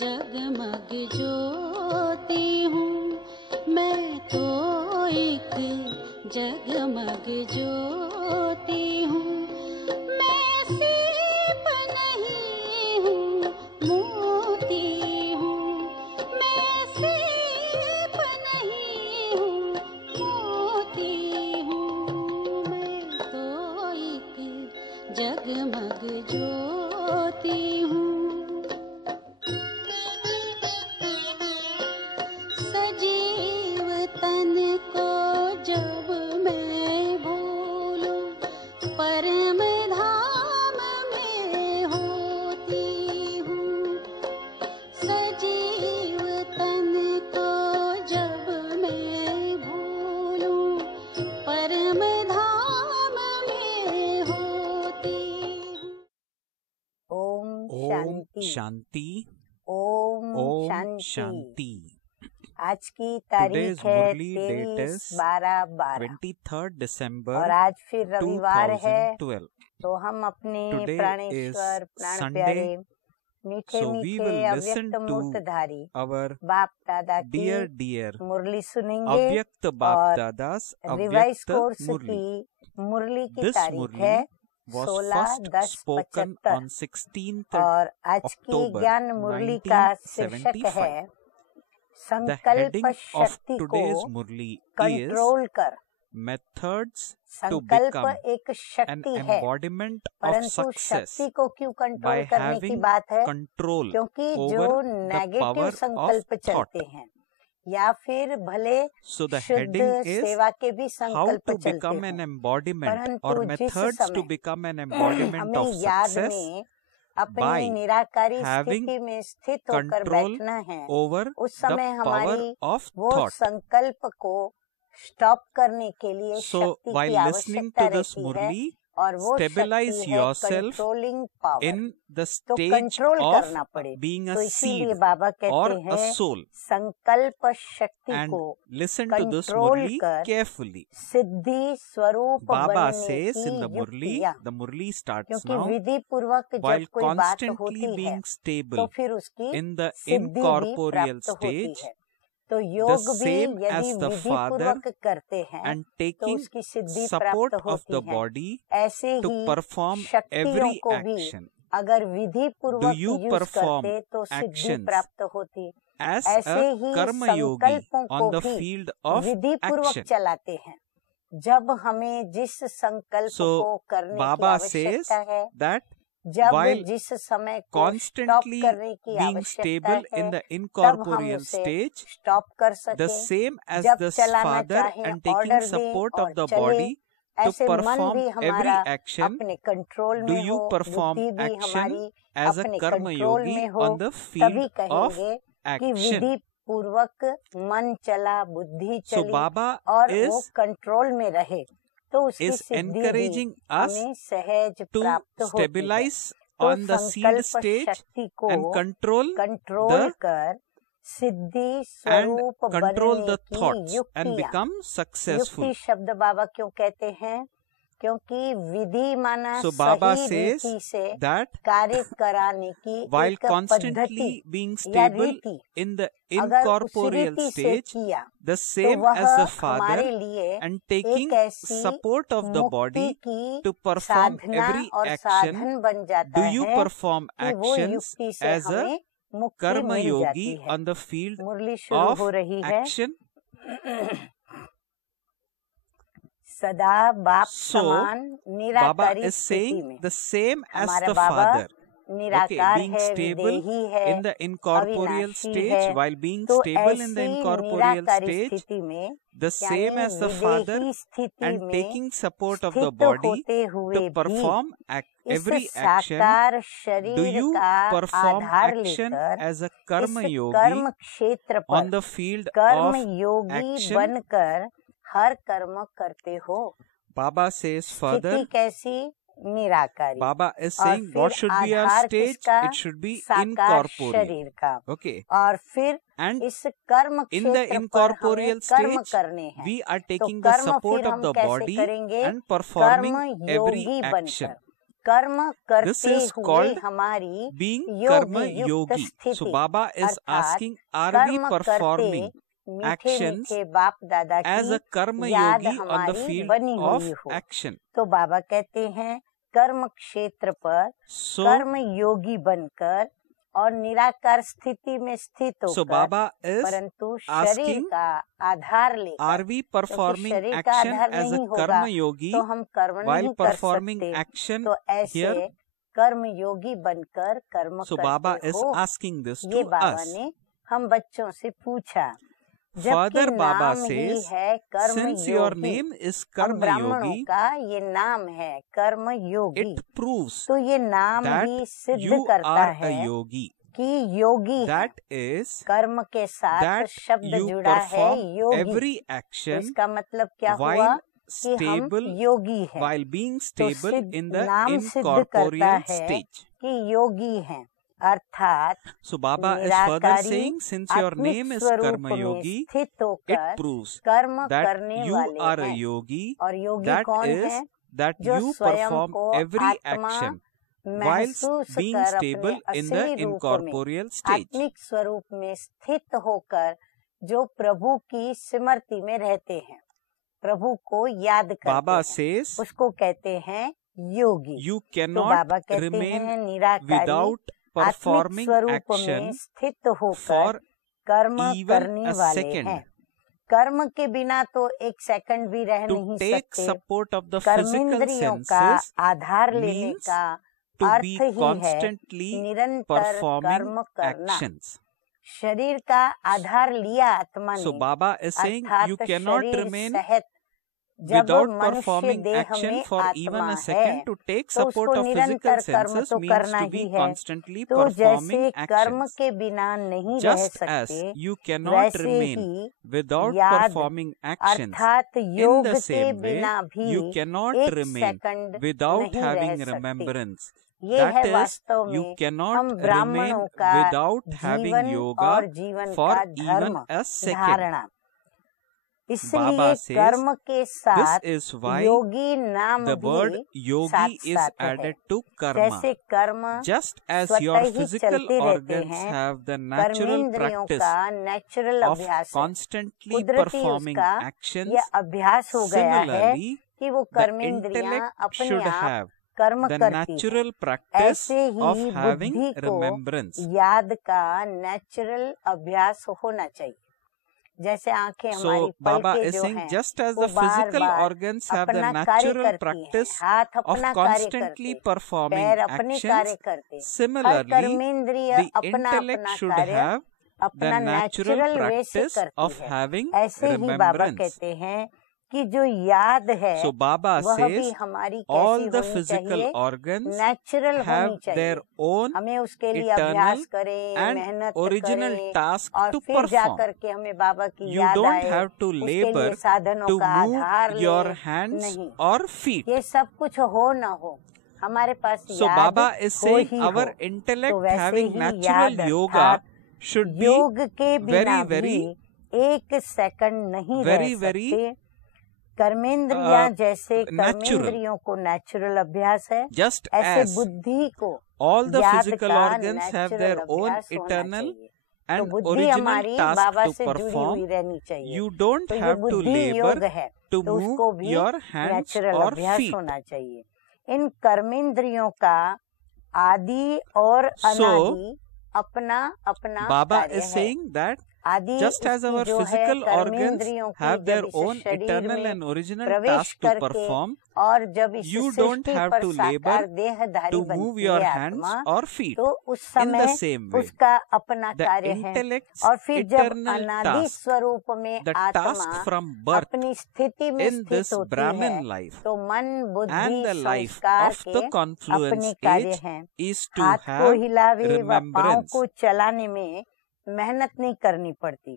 जगमग ज्योति हूँ, मैं तो एक जगमग ज्योति हूँ। मैं सीप नहीं हूँ, मोती हूँ। मैं सीप नहीं हूँ, मोती हूँ। मैं तो एक जगमग ज्योति हूँ। सजीव तन को जब मैं भूलूं, परम धाम में होती हूँ। सजीव तन को जब मैं भूलूं, परम धाम में होती हूँ। ओम ओम शांति। शांति। ओम ओम शांति। शांति। आज की Today's तारीख है मुरली date is 23/12 23rd December और आज फिर रविवार है, 2012. तो हम अपने Today प्राणेश्वर is प्राण Sunday. प्यारे मीठे So we मीठे will listen अव्यक्त to मूर्तधारी our बाप दादा dear की मुरली सुनेंगे। Avyakt Bap और Dada's revise Avyakt course Murli. की मुरली की This तारीख Murli है was 16 first spoken 10 on 16th और आज की October ज्ञान मुरली का शीर्षक 1975. है The संकल्प heading of शक्ति को today's Murli is कंट्रोल कर। Methods to संकल्प become एक an शक्ति है, embodiment of परंतु success शक्ति को क्यों by कंट्रोल करने की having बात है? control क्योंकि over जो the नेगेटिव power of संकल्प thought. चलते हैं या फिर भले So the शुद्ध heading is सेवा के भी how संकल्प to चलते become an हैं, embodiment परंतु or जिस methods to समय become an embodiment हमें of याद success में अपनी by निराकारी having स्थिति में स्थित होकर control बैठना है, over उस the समय power हमारी of वो thought. संकल्प को स्टॉप करने के लिए So शक्ति while की listening आवश्यकता to this रहती है Murli, और वो stabilize शक्ति है yourself controlling power. in the तो stage कंट्रोल of करना पड़े, being a तो इसीलिए seed बाबा or कहते a हैं soul. संकल्प शक्ति And को listen to this control Murli कर carefully. सिद्धि स्वरूप Baba बनने says की in the Murli, युक्तियाँ, the Murli starts क्योंकि now, विधि पूर्वक while जब कोई बात constantly होती है being तो stable फिर उसकी in the सिद्धि भी incorporeal प्राप्त होती stage, है। तो the योग भी same यदि as the विधि Father पूर्वक करते हैं and तो taking उसकी सिद्धि support प्राप्त of the होती है। body ऐसे to ही perform शक्तियों every को भी action. अगर विधि Do पूर्वक you यूज perform करते तो सिद्धि actions प्राप्त होती। as ऐसे a ही karma yogi संकल्पों को on the भी field of विधि पूर्वक action? चलाते हैं। जब हमें जिस संकल्प So को करने की Baba says आवश्यकता है, that जब while जिस समय को स्टॉप constantly करने की being आवश्यकता stable है, in the तब हम incorporeal उसे stage, स्टॉप कर the सकें। same as जब the चलाना Father चाहें and taking ऑर्डर दें support और of the चले। body to ऐसे मन perform भी every हमारा action. अपने कंट्रोल Do में you हो, perform बुद्धि भी action हमारी as a अपने karma कंट्रोल yogi में हो, on the तभी field of कहेंगे कि action? विधि पूर्वक मन चला, बुद्धि So चली Baba और वो is कंट्रोल में रहे, तो उसकी सिद्धि भी encouraging us हमें सहज to प्राप्त होती है। stabilize तो on the seed संकल्प stage शक्ति को and control कंट्रोल the कर सिद्धि and स्वरूप control बनने the की thoughts and युक्तियाँ। become successful. युक्ति शब्द बाबा क्यों कहते हैं? क्योंकि विधि माना So Baba सही says रीति से that कार्य कराने की while एक पद्धति constantly being या stable रीति, in the अगर उस incorporeal रीति से stage, किया the तो same वह as the हमारे Father लिए and एक taking ऐसी support of the मुक्ति body की to perform साधना every और action. साधन बन जाता Do you है perform कि वो actions युक्ति से as a हमें मुक्ति karma मिल जाती yogi है। on the field मुरली शुरू of हो रही है। action? सदा बाप So समान Baba निराकारी is स्थिति saying में the same as हमारा the बाबा Father. Okay, निराकार being है, stable विदेही है, in the incorporeal अविनाशी stage, है। while being तो stable in the ऐसी incorporeal निराकारी stage, स्थिति में the same यानी as the Father विदेही स्थिति and में taking support of the स्थित body होते हुए to भी perform इस every action. साकार Do शरीर you का perform आधार action लेकर as a karma इस yogi कर्म क्षेत्र on पर the field कर्म of योगी action? बनकर हर कर्म करते हो। Baba says स्थिति further, कैसी? निराकारी। Baba is और saying what फिर should be our Aadhaar stage? किसका? It should be साकार incorporeal. शरीर का। Okay. और फिर And इस कर्म in the क्षेत्र पर हमें incorporeal कर्म stage, करने हैं। we are तो taking the कर्म support फिर of हम the कैसे body करेंगे? and performing कर्म every योगी action. बनकर। कर्म This करते is हुए called हमारी being योगी karma युक्त yogi. So स्थिति, Baba is अर्थात asking, are we कर्म performing करते मीठे actions मीठे बाप दादा as a की karma याद yogi on the हमारी field बनी of हुई हो। action? तो बाबा कहते हैं कर्म क्षेत्र पर So, कर्म योगी बनकर और निराकार स्थिति में स्थित so होकर, Baba is परंतु शरीर asking, का आधार लेकर, are we performing शरीर का action आधार as a नहीं होगा karma yogi तो हम कर्म while नहीं कर performing सकते। action तो ऐसे here? कर्म योगी बनकर कर्म So Baba करते is हो, asking this ये to बाबा us. ने हम बच्चों से पूछा। जबकि Further Baba नाम ही says, है कर्म since your Yogi, name is हम karma ब्राह्मणों yogi, का ये नाम है कर्म योगी, it proves तो ये नाम that ही सिद्ध you करता are a है yogi. कि योगी है। That is कर्म के साथ that शब्द you जुड़ा है perform योगी, every तो action इसका मतलब क्या हुआ while कि हम stable, योगी हैं। while being तो stable in the नाम सिद्ध करता incorporeal है stage. कि योगी हैं, अर्थात So Baba is further Nirankari saying, since your आत्मिक name is स्वरूप karma में yogi, स्थित it होकर proves कर्म that करने you वाले are a हैं। yogi. और योगी That कौन is है? that जो you स्वयं perform को every आत्मा action whilst महसूस being कर अपने stable in the असली रूप में, incorporeal stage. आत्मिक स्वरूप में स्थित होकर जो प्रभु की स्मृति में रहते हैं, प्रभु को याद करते Baba हैं, says, उसको कहते हैं योगी। you तो cannot बाबा कहते remain हैं निराकारी without आत्मिक performing स्वरूप में action स्थित होकर for कर्म even करने a वाले second. हैं। कर्म के बिना तो एक सेकंड भी रह To नहीं take सकते। support of the physical कर्मेंद्रियों का senses आधार लेने means का to अर्थ be ही है constantly निरंतर performing कर्म करना। actions. शरीर का आधार लिया आत्मा So ने, Baba is saying, अर्थात you cannot शरीर remain सहित जब without मनुष्य performing देह action में for even आत्मा a है second. To take तो support उसको of निरंतर physical कर्म senses तो means करना to ही be है। constantly तो performing जैसे कर्म actions. के बिना नहीं रह Just as सकते, you cannot वैसे remain ही without याद performing actions, अर्थात in योग the के same way, बिना भी you cannot एक remain सेकंड without नहीं having रह सकते। remembrance. ये That है is, वास्तव you में cannot हम remain ब्राह्मणों का without having जीवन yoga और जीवन for का even धर्म a second. धारणा। इसलिए Baba says, कर्म के this साथ is why योगी नाम the word भी yogi साथ is साथ है। added to karma. जैसे कर्म Just as स्वतः your ही physical चलते रहते organs हैं, have the natural कर्मेंद्रियों practice का नेचुरल of अभ्यास है, constantly कुदरती performing उसका actions, यह अभ्यास हो गया है similarly, कि वो the कर्मेंद्रियां intellect अपने should आप have कर्म the करती हैं। natural practice ऐसे of ही having बुद्धि को remembrance. याद का नेचुरल अभ्यास होना चाहिए। जैसे आंखें हमारी So Baba पलकें is जो saying, हैं just as वो the physical बार-बार organs have the अपना कार्य natural करती हैं, practice हाथ of अपना कार्य constantly करते, performing पैर अपने कार्य actions, करते, हर similarly, कर्मेंद्रिय the अपना intellect अपना should कार्य have the अपना natural नेचुरल वे से practice करती of है। having ऐसे ही बाबा remembrance. कहते हैं कि जो याद है So Baba वह भी says, हमारी all कैसी the होनी physical चाहिए, organs नेचुरल have होनी चाहिए। their own हमें उसके लिए eternal अभ्यास करें, and मेहनत original करें task और to फिर जा perform. करके हमें बाबा की You याद don't आए, have to उसके लिए labor साधनों to का आधार move ले, your hands नहीं, or feet. ये सब कुछ हो न हो, हमारे पास So याद Baba is हो saying ही our हो। intellect तो वैसे having ही natural याद yoga अर्थात should be योग के बिना very भी एक सेकंड नहीं very, रह very, सकते। कर्मेंद्रियां जैसे natural. कर्मेंद्रियों को नेचुरल अभ्यास है, just ऐसे as बुद्धि को all the याद physical का organs have natural their own अभ्यास होना eternal चाहिए। तो and बुद्धि original हमारी task बाबा to से जुड़ी perform. हुई रहनी चाहिए। You don't तो ये have to बुद्धि योग labor है, to तो उसको move भी your hands नेचुरल or अभ्यास feet. होना चाहिए। इन कर्मेंद्रियों का आदि और So, अनादि अपना अपना Baba कार्य is है। saying that आदि just as उसकी our जो है physical organs कर्मेंद्रियों की have their जब इस own शरीर eternal में and original प्रवेश task to करके perform, और जब इस you don't सृष्टि have पर to साकार labor देहधारी to move बनती your है hands आत्मा, or feet. तो उस In the समय same way, उसका अपना the कार्य है। intellect's और फिर जब eternal अनादि task, स्वरूप में the task आत्मा from birth अपनी स्थिति में in स्थित this होती Brahmin है, life तो मन and बुद्धि the life संस्कार of the के confluence अपने कार्य age हैं। is to हाथ को have हिलावे व पाँव remembrance. को चलाने में मेहनत नहीं करनी पड़ती,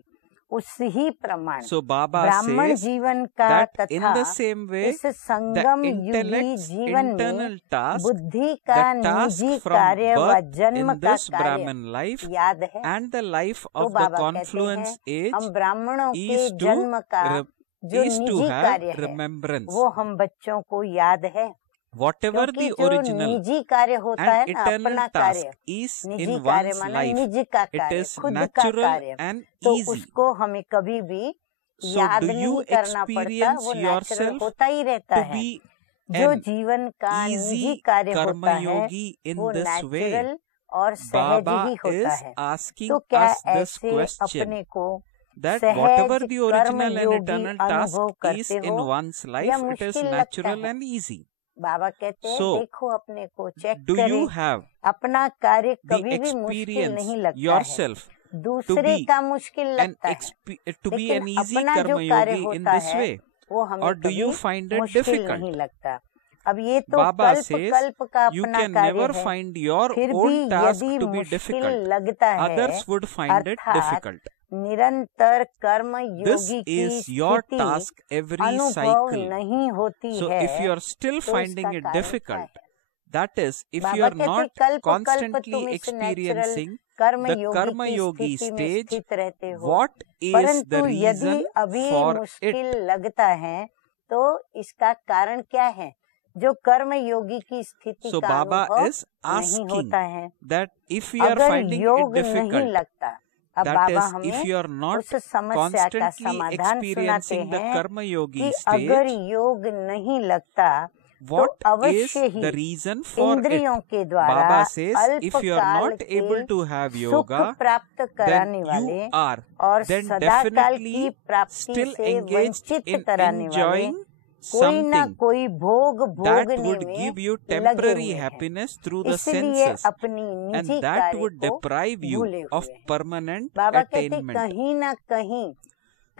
उस ही प्रमाण So Baba ब्राह्मण says जीवन का that in तथा the same way, इस the संगम युगी intellect's जीवन में internal task, बुद्धि the का task निजी from कार्य व birth जन्म in का this कार्य Brahmin life याद है। and the life तो of the बाबा कहते confluence हैं age हम ब्राह्मणों के is to जन्म का जो is to निजी have कार्य है remembrance. वो हम बच्चों को याद है। whatever क्योंकि the जो original निजी कार्य होता है and ना, eternal अपना task कार्य, is निजी in कार्य one's माना life, निजी का it कार्य, is खुद का natural कार्य, and तो easy. उसको हमें कभी भी So याद do you नहीं करना पड़ता, experience वो नेचुरल yourself होता ही रहता to है। be जो an जीवन का निजी easy कार्य karma होता है yogi in वो this way? नेचुरल और सहज Baba ही होता is है। asking तो क्या us this ऐसे question, अपने को that सहज whatever the कर्म original and योगी eternal अनुभव task is करते in हो one's या life, it is मुश्किल लगता natural है? and easy. बाबा कहते हैं So, देखो अपने को, चेक Do you करें, have अपना कार्य the कभी भी मुश्किल experience नहीं लगता है, yourself to दूसरे be का मुश्किल an लगता है, to be an लेकिन easy अपना जो karma कार्य yogi in होता this है way, वो हमें or do कभी you find it मुश्किल difficult? नहीं लगता। अब ये तो Baba कल्प says कल्प का you अपना can कार्य never है, find your फिर own भी task यदि to be मुश्किल difficult. लगता है, Others would find it अर्थात difficult. निरंतर कर्म This योगी की is your स्थिति task every अनुभव cycle. नहीं होती So है, if you are still तो finding इसका it कारण क्या difficult, है? that is, if you Baba are कहते not कल्प कल्प constantly तुम इस नेचुरल experiencing कर्म the योगी karma की yogi स्थिति में stage, स्थित रहते हो, what is the परंतु यदि reason अभी for मुश्किल it? लगता है तो इसका कारण क्या है? जो कर्म योगी की स्थिति So का Baba अनुभव is नहीं asking होता है, that if you are अगर finding it योग नहीं difficult, लगता, अब that बाबा is, if हमें you are not उस समस्या का constantly समाधान सुनाते experiencing the हैं karma yogi कि अगर stage, योग नहीं लगता तो what is अवश्य the he reason for it? इंद्रियों के द्वारा Baba says, if you are अल्पकाल not able to have सुख yoga, प्राप्त कराने then वाले you are और then सदाकाल की definitely प्राप्ति still से engaged वंचित in कराने वाले enjoying कोई ना something कोई भोग that भोगने would में give you लगे temporary हुए हैं, happiness through the इसलिए senses, अपनी and निजी that कार्य would को deprive you भूले of हुए हैं। permanent बाबा कहते attainment. कहीं ना कहीं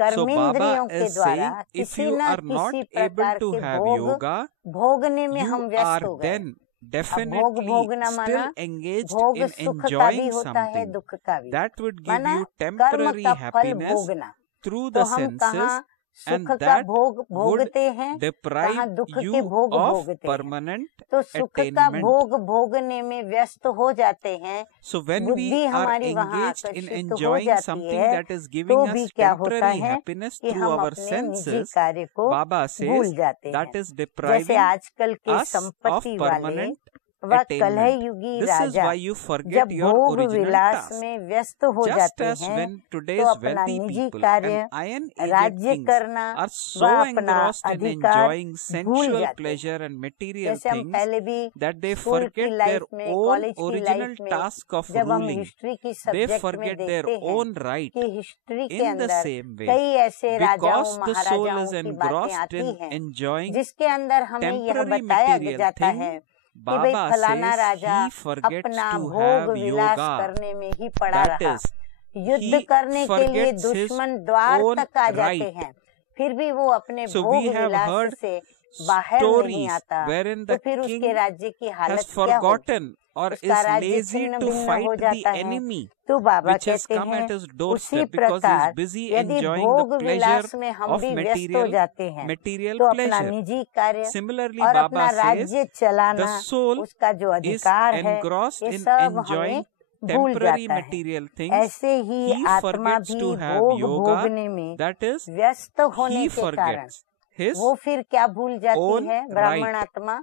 So कर्मेंद्रियों Baba के is द्वारा saying, if किसी you न are not किसी able प्रकार to के have भोग yoga, भोगने में हम you व्यस्त are हो गए। then अब भोग definitely भोगना still माना engaged भोग in सुख का भी enjoying होता है, something दुख का भी, that would give माना you कर्म temporary का फल happiness भोगना। through तो the हम कहाँ senses, सुख and का that भोग would भोगते हैं, deprive कहाँ दुख के you भोग of भोगते हैं। permanent तो सुख का attainment. भोग भोगने में व्यस्त हो जाते हैं, So when बुद्धि we are हमारी वहाँ engaged in आकर्षित हो enjoying जाती something है, that is तो giving भी us क्या होता temporary है happiness कि through हम our अपने निजी senses, कार्य को Baba भूल says जाते that हैं। is जैसे depriving आजकल के us of संपत्ति वाले permanent व attainment. कलहयुगी This is Raja why you forget जब your भोग original विलास task. में व्यस्त हो Just जाते as हैं when तो today's अपना wealthy निजी people कार्य, and iron aged राज्य kings करना are व so अपना engrossed in अधिकार enjoying भूल sensual जाते हैं। pleasure and material जैसे हम things पहले भी that they स्कूल की forget लाइफ their में, own कॉलेज की original लाइफ में, task of जब हम ruling. हिस्ट्री की They सब्जेक्ट में forget their देखते हैं own right. कि हिस्ट्री के In the अंदर same way, कई ऐसे राजाओं because the soul महाराजाओं is की बातें engrossed आती in हैं enjoying जिसके अंदर हमें यह temporary बताया material जाता thing, है कि भाई Baba फलाना says राजा he forgets अपना to भोग have विलास yoga. करने में ही पड़ा That रहा, is, युद्ध he करने के लिए forgets his दुश्मन द्वार own तक आ जाते right. हैं, फिर भी वो अपने So भोग we have विलास heard से बाहर नहीं stories आता, wherein तो the फिर उसके king राज्य की has हालत क्या होगी? forgotten or is उसका राज्य lazy छिन्न to भिन्न fight हो the जाता है। enemy तो बाबा which has कहते come हैं at his उसी doorstep because he is प्रकार busy यदि enjoying भोग the pleasure विलास में हम of भी व्यस्त हो जाते हैं material तो अपना pleasure. निजी कार्य Similarly, और Baba अपना says राज्य चलाना, the soul उसका जो is अधिकार है, engrossed ये in सब enjoying हमें भूल temporary जाता है। material things. ऐसे ही He आत्मा forgets भी to have भोग yoga. भोगने में That is, व्यस्त होने he के कारण forgets his वो फिर क्या भूल जाती own है? ब्राह्मण right. आत्मा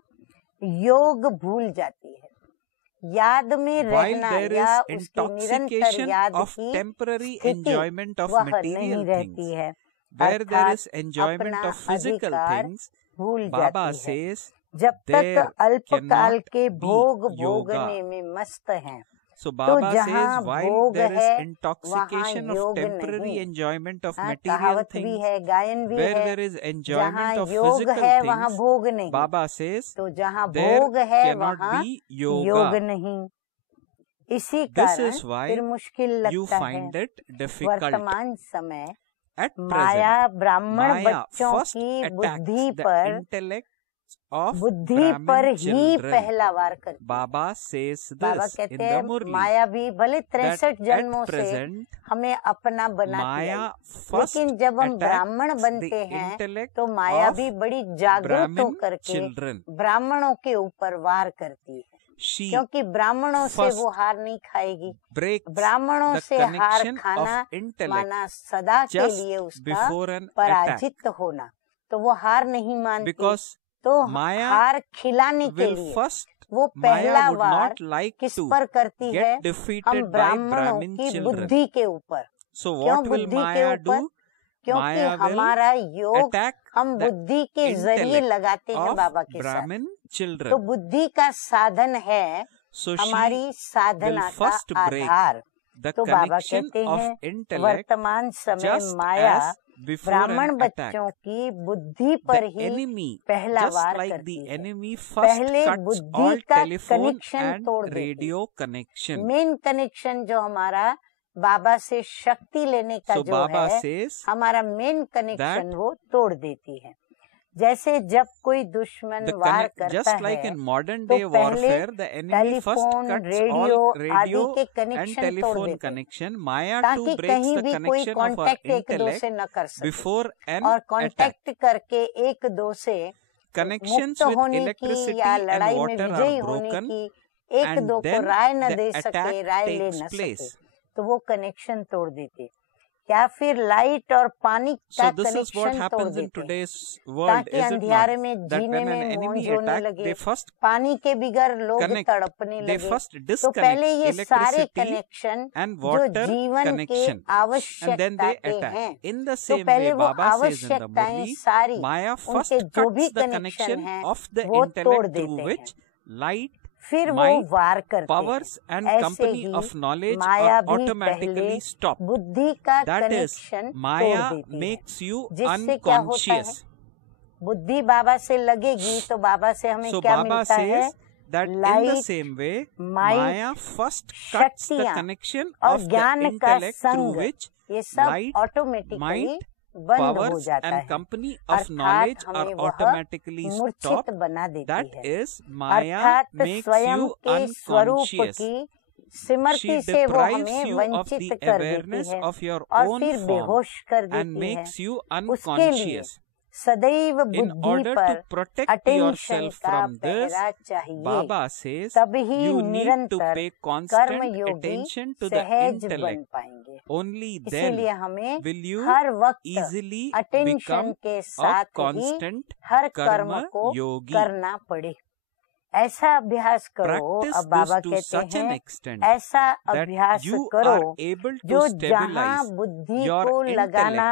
योग भूल जाती है। याद में while रहना there या is उसकी निरंतर intoxication याद of की temporary स्थिति enjoyment of वह material नहीं रहती things, है, where there अर्थात is enjoyment अपना of physical अधिकार things, भूल Baba जाती है। says जब there तक अल्पकाल cannot के be भोग yoga. भोगने में मस्त हैं, So तो Baba जहाँ says while भोग there is है वहाँ intoxication of योग temporary नहीं। enjoyment of हाँ, material कहावत भी things, है, गायन भी where है, there is जहाँ enjoyment of योग physical है वहाँ things, भोग नहीं, Baba says तो जहाँ there भोग है cannot वहाँ be योग yoga. नहीं। इसी This कारण is why फिर मुश्किल you लगता है। find it difficult. वर्तमान समय At माया present, ब्राह्मण Maya बच्चों first की attacks बुद्धि the पर intellect of बुद्धि Brahmin पर ही children. पहला वार करती है। Baba says Baba this in कहते the हैं Murli माया भी भले that 63 जन्मों at से present हमें अपना बनाती Maya आई, first लेकिन जब हम ब्राह्मण attacks बनते the हैं intellect तो माया of भी बड़ी जागृत Brahmin होकर के children. ब्राह्मणों के ऊपर वार करती है, She क्योंकि ब्राह्मणों से first वो हार नहीं खाएगी। breaks ब्राह्मणों the से हार connection खाना of intellect माना सदा के just लिए उसका before an attack, पराजित होना, तो वो हार नहीं मानती, because तो Maya हार खिलाने के will लिए first, वो Maya पहला would वार not like किस to पर करती है? get defeated हम by ब्राह्मणों Brahmin की children. बुद्धि के ऊपर। So क्यों what will बुद्धि के Maya ऊपर? do? क्योंकि Maya will हमारा योग attack हम the बुद्धि के जरिए intellect लगाते हैं of बाबा के साथ। Brahmin तो children. बुद्धि का साधन है So she हमारी will साधना का first break आधार। the तो बाबा connection कहते of हैं intellect वर्तमान समय just माया as before ब्राह्मण an attack. बच्चों की बुद्धि पर The ही enemy, पहला just वार like करती the है। enemy first पहले cuts बुद्धि all का telephone कनेक्शन and तोड़ देती है। radio connection. मेन कनेक्शन जो हमारा बाबा से शक्ति लेने का So जो Baba है says हमारा मेन कनेक्शन that वो तोड़ देती है। जैसे जब कोई दुश्मन the वार connect, करता just like है in modern तो day पहले warfare, the enemy first telephone cuts radio all आदि radio के and कनेक्शन तोड़ telephone देते हैं connection. Maya ताकि too breaks कहीं the भी कोई connection of our कांटेक्ट एक दो intellect से न कर सके before an और attack. कांटेक्ट करके एक दो से Connections मुक्त with होने की electricity या and लड़ाई में water विजयी are होने broken, की एक and दो को then राय न the दे सके, attack राय ले takes न सके, place. तो वो कनेक्शन तोड़ देते। या फिर लाइट और पानी का So this is what connection तोड़ happens in देते हैं today's world, ताकि is it not? अंधियारे में That जीने when an में मौन enemy जोने attack, लगे, they first पानी के बिगर लोग connect, तड़पने they लगे। first तो disconnect पहले ये सारे electricity कनेक्शन and जो water जीवन के connection, and then आवश्यकता they के attack. हैं, In the तो same पहले way, वो Baba says in the आवश्यकताएं Murli, सारी Maya first उनके जो भी cuts the कनेक्शन connection हैं of the वो तोड़ intellect through देते which हैं, light, फिर वो might, वार करते हैं। powers and ऐसे company he of knowledge Maya are भी पहले automatically stopped. बुद्धि का That is, कनेक्शन तोड़ Maya देती है। makes you जिससे क्या होता है? unconscious. बुद्धि बाबा से लगेगी तो बाबा से हमें So क्या Baba मिलता है? says that in the light, same way, might, Maya first cuts the शक्तियाँ connection और of the ज्ञान का intellect through संग, which ये सब light, ऑटोमेटिकली might, बंद हो powers जाता and है, company of अर्थात knowledge are हमें वह automatically मूर्छित stopped. बना देती That है। is, Maya अर्थात makes स्वयं you के स्वरूप unconscious. की She स्मृति से वो deprives हमें you of वंचित the कर देती awareness है of your और own फिर form बेहोश कर and देती है। makes you उसके लिए unconscious. सदैव In बुद्धि order to पर protect अटेंशन yourself का from this, पहरा चाहिए। Baba says तभी you need to निरंतर pay constant Karmayogi attention to the सहज बन intellect. पाएंगे। Only इसीलिए then हमें will you हर वक्त easily अटेंशन become के a साथ ही constant हर कर्म karma को yogi. करना पड़े। ऐसा अभ्यास करो। Practice अब बाबा this to कहते such an हैं extent ऐसा that अभ्यास you करो are able to जो जहाँ stabilize बुद्धि your को लगाना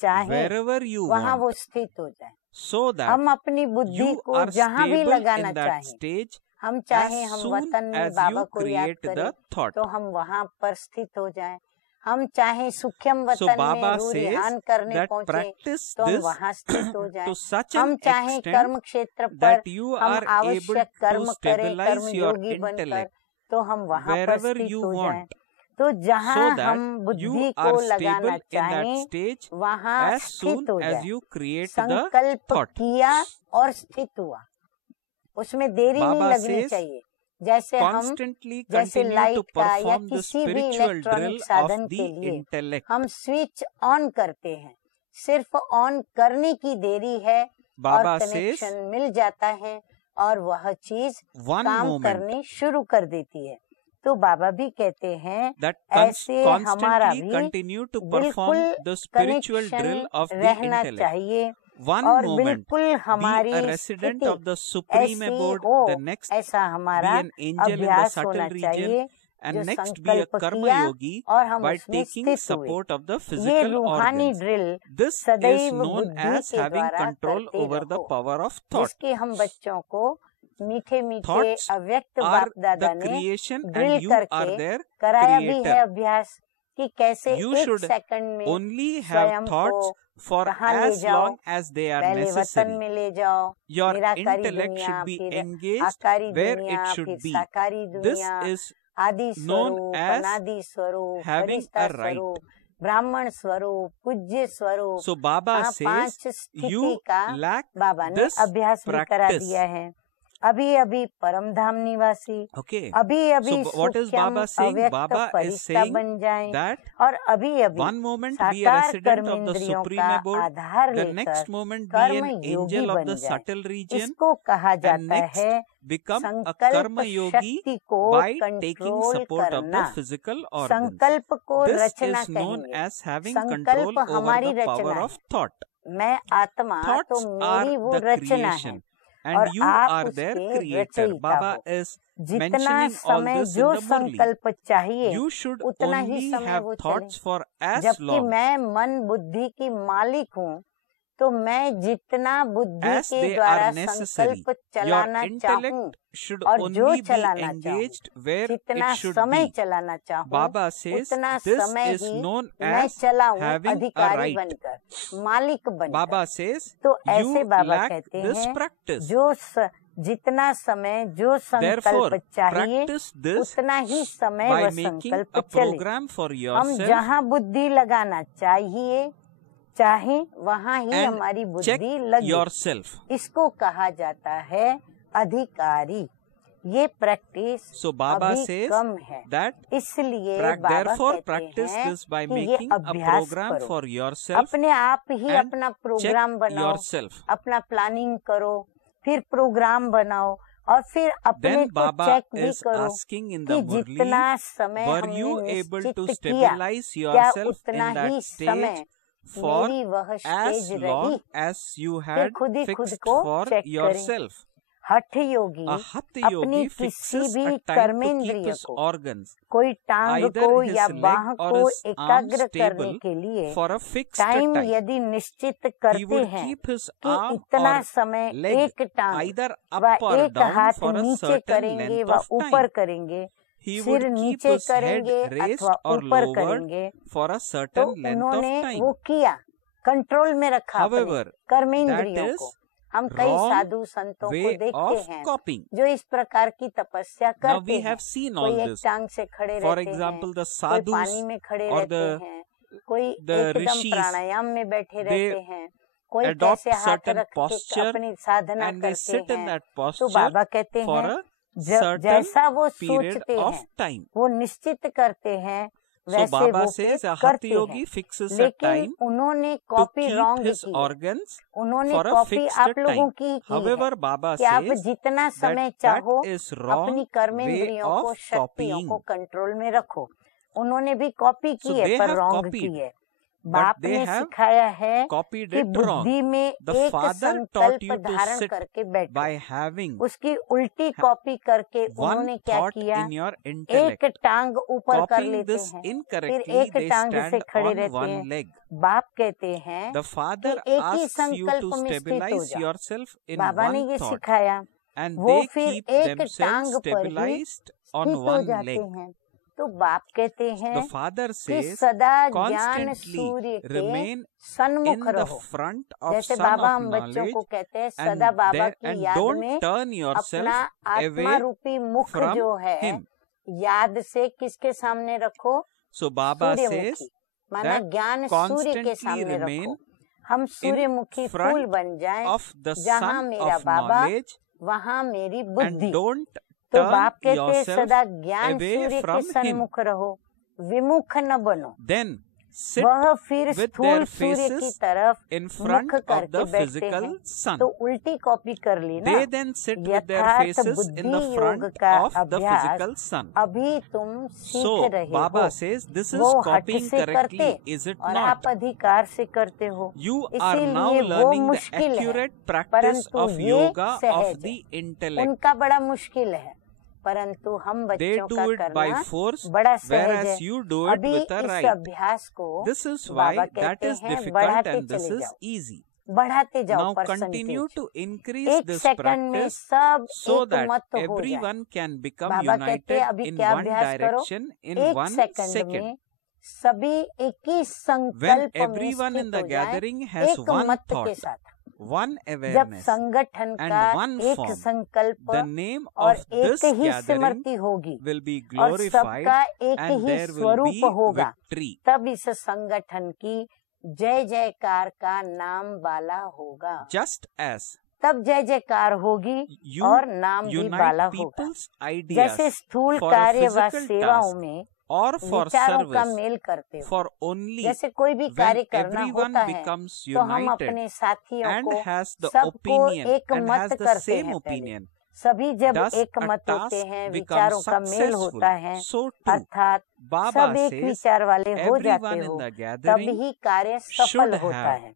चाहे wherever you वहाँ want, वो स्थित हो जाए। so that हम अपनी बुद्धि you को are जहाँ भी stable लगाना in that चाहें, stage हम चाहे as हम soon वतन में as बाबा you को याद create करें the thought. तो हम वहाँ पर स्थित हो जाएं। हम चाहे सूक्ष्म So वतन Baba में रूरिहान says करने that पहुँचे practice तो हम this वहाँ स्थित हो जाएं। to such हम an चाहे extent कर्म क्षेत्र पर that you हम are able आवश्यक to कर्म करें, stabilize कर्म your योगी बनकर, intellect तो हम वहाँ पर wherever स्थित you हो जाएं। want, तो जहाँ so that हम बुद्धि you को are लगाना stable in that चाहें stage वहाँ as soon स्थित हो as जाए। you create the संकल्प thought. किया और स्थित हुआ, उसमें देरी नहीं Baba लगनी says चाहिए। जैसे हम constantly जैसे continue to लाइट का या perform the किसी भी spiritual drill इलेक्ट्रॉनिक of साधन the के लिए intellect. हम स्विच ऑन करते हैं, सिर्फ ऑन करने की देरी है और Baba says कनेक्शन मिल जाता है और वह चीज one काम moment करनी शुरू कर देती है। तो बाबा भी कहते हैं that ऐसे हमारा constantly भी continue to perform बिल्कुल the spiritual drill connection of the रहना intellect. चाहिए One और moment बिल्कुल be हमारी a resident of the स्थिति supreme ऐसी abode, हो, the next ऐसा be हमारा an angel in the अभ्यास subtle होना region, चाहिए and जो next be a संकल्प karma किया yogi और हम by उसमें taking स्थित हुए। support of the ये physical रूहानी organs. ड्रिल This is सदैव known बुद्धि as के having द्वारा control करते over the रहो, power of thought. जिसके हम बच्चों को मीठे मीठे Thoughts अव्यक्त are बाप दादा the ने creation drill and you are करके their कराया भी है creator. अभ्यास कि कैसे You एक should सेकंड में only have स्वयं thoughts को for कहाँ ले as जाओ, long as they are पहले वतन necessary. में ले जाओ, Your निराकारी intellect दुनिया, should be फिर engaged आकारी where दुनिया, it should फिर be. साकारी This दुनिया, is आदि known स्वरूप, as अनादि स्वरूप, having फरिश्ता a right. स्वरूप, ब्राह्मण स्वरूप, पूज्य स्वरूप। So Baba हाँ, says पांच स्थिति you का lack बाबा ने this अभ्यास भी करा practice. दिया है। अभी अभी परम धाम निवासी, Okay. अभी अभी So what is सूक्ष्म Baba saying? अव्यक्त Baba is फरिश्ता saying बन जाएं that और अभी अभी one moment be a साकार resident of the कर्मेंद्रियों supreme का abode, आधार the लेकर next moment be कर्म an योगी angel of बन the जाए। subtle region, इसको कहा and जाता next है become a संकल्प karma yogi शक्ति को by taking control support of the करना। physical organs. संकल्प को This रचना is known कहेंगे। as having संकल्प control over हमारी the रचना power है। of thought. मैं आत्मा तो Thoughts are मेरी वो the रचना है। creation. and और you आप are their उसके creator. रचयिता Baba हो। is जितना mentioning all समय this जो in the Murli. संकल्प चाहिए You should उतना ही only समय have वो thoughts चले। for as जबकि long मैं मन बुद्धि की मालिक हूँ, तो मैं जितना बुद्धि as के they द्वारा are necessary. संकल्प Your चलाना चाहूँ intellect should और जो only be चलाना चाहूँ, engaged where जितना it should समय be. चलाना चाहूँ, Baba says उतना this समय is ही known मैं as चलाऊं having a अधिकारी right. बनकर, मालिक बनकर। Baba says तो ऐसे you बाबा lack कहते this हैं practice. जितना समय जो Therefore, संकल्प चाहिए practice this उतना ही समय by व making संकल्प a चले। program for हम yourself जहाँ बुद्धि लगाना चाहे वहाँ ही and हमारी check बुद्धि लगे। yourself. इसको कहा जाता है अधिकारी। ये प्रैक्टिस So Baba अभी says कम है, that इसलिए बाबा therefore कहते practice हैं this by कि ये making a अभ्यास program करो। for yourself अपने आप ही and अपना check प्रोग्राम बनाओ, yourself. अपना प्लानिंग करो, फिर प्रोग्राम बनाओ और फिर अपने Then को Baba चेक भी is करो asking in कि the Murli, जितना समय were हमने you able to निश्चित किया, stabilize क्या yourself उतना in that ही stage समय for मेरी वह as स्टेज long रही? as you फिर had खुद ही खुद fixed को for चेक करें। yourself? हठ योगी A Hatha अपनी Yogi किसी fixes भी a time to keep कर्मेंद्रिय his को, organs, कोई टांग either को his या leg बाह or को his arm एकाग्र करने stable के लिए for a fixed time time. यदि निश्चित He करते would हैं keep his कि arm इतना or समय leg एक टांग either व up or एक down हाथ for a नीचे certain करेंगे length व of ऊपर time. करेंगे, He सिर would keep नीचे his head करेंगे raised अथवा or ऊपर lowered करेंगे। for a तो certain length of उन्होंने time. वो किया, कंट्रोल में रखा अपने However, कर्मेंद्रियों that को। is हम कई wrong साधु संतों को way देखते of हैं copying. जो इस प्रकार की तपस्या Now करते we हैं। have seen all कोई एक this. टांग से खड़े For रहते example, the हैं, कोई पानी sadhus में खड़े or रहते हैं, कोई the एकदम rishis, प्राणायाम में बैठे they रहते हैं, कोई adopt कैसे हाथ certain रख के posture अपनी साधना and they करते sit in हैं। that तो posture बाबा कहते for हैं a certain जैसा वो period सोचते of हैं, time. वो निश्चित करते हैं, So वैसे Baba वो फिर says a Hatha करते Yogi हैं। fixes a लेकिन time उन्होंने to copy keep wrong his की है। organs उन्होंने for a कॉपी fixed आप लोगों time. की ही की है However, Baba कि आप says जितना समय that चाहो that is wrong अपनी way कर्मेंद्रियों को, of शक्तियों copying. को कंट्रोल में रखो। उन्होंने भी कॉपी So की है they पर have रॉन्ग copied, की है। but बाप they ने have सिखाया है copied कि it wrong. बुद्धि में The एक Father taught संकल्प you to धारण sit करके बैठो। by having उसकी उल्टी कॉपी करके one उन्होंने क्या thought किया, in your एक intellect. टांग ऊपर कर Copying लेते this हैं, फिर incorrectly, एक they टांग से stand खड़े on रहते one हैं। leg. बाप कहते हैं The Father कि एक ही asks you संकल्प to में स्थित हो stabilize जाओ। yourself in बाबा ने one ये thought, सिखाया, and वो they फिर keep एक themselves टांग पर ही stabilized on स्थित हो one जाते leg. हैं। तो बाप कहते The हैं Father कि says, सदा ज्ञान constantly सूर्य के remain सन्मुख in the रहो। front of जैसे Sun बाबा of हम बच्चों knowledge, को कहते हैं and सदा बाबा की and याद don't में turn yourself अपना आत्मा away रूपी मुख from जो है Him. याद से किसके सामने रखो, So Baba says सूर्यमुखी, माना that ज्ञान सूर्य के constantly सामने remain रखो। हम सूर्यमुखी front फूल बन जाएं, of the जहाँ Sun मेरा of बाबा knowledge, वहाँ मेरी and बुद्धि। don't तो turn बाप कहते हैं yourself सदा ज्ञान away सूर्य के from Him. सन्मुख रहो, विमुख न बनो। Then sit वह फिर with स्थूल their सूर्य की faces तरफ in मुख front of करके the बैठते physical हैं। sun. तो उल्टी कॉपी कर ली ना। They then sit with their यथार्थ faces in बुद्धि the योग front का of the अभ्यास physical sun. अभी तुम सीख So रहे Baba हो। says this is वो हट copying से correctly, करते is it और not? आप अधिकार से करते हो। You are now इसीलिए वो learning the मुश्किल है, accurate practice परंतु of ये yoga सहज of the है। intellect. उनका बड़ा मुश्किल है, परंतु हम They बच्चों do का it by करना force, बड़ा सहज है। whereas you do it अभी with a इस right. अभ्यास को This is Baba why that कहते is हैं difficult बढ़ाते and this चले is जाओ, easy. बढ़ाते जाओ Now continue percentage. to increase एक this सेकंड में practice सब so एक that मत हो जाए। everyone can become बाबा कहते हैं united अभी in क्या one अभ्यास करो, direction in एक 1 सेकंड second. में सभी एक ही When संकल्प में everyone in स्थित the हो जाए, gathering has एक one मत के thought, साथ। one जब awareness, संगठन and का one एक form, संकल्प the name और of this एक ही gathering स्मृति होगी will be और glorified सबका एक and ही there will स्वरूप be होगा, victory. तब इस संगठन की जय जयकार का नाम वाला होगा। Just as तब जय जयकार होगी you और नाम भी वाला unite होगा। people's ideas जैसे स्थूल for a कार्य व physical सेवाओं task में or for विचारों का service, मेल करते हो, for only जैसे कोई भी when कार्य करना everyone होता है becomes तो हम united अपने साथियों and को has the सबको opinion एक and मत has the करते same हैं। पहले opinion, सभी जब thus एक a मत होते task हैं, becomes विचारों का मेल successful. होता है, So too, अर्थात Baba सब एक says विचार वाले हो जाते everyone in हो, the तब gathering ही कार्य सफल should होता have है।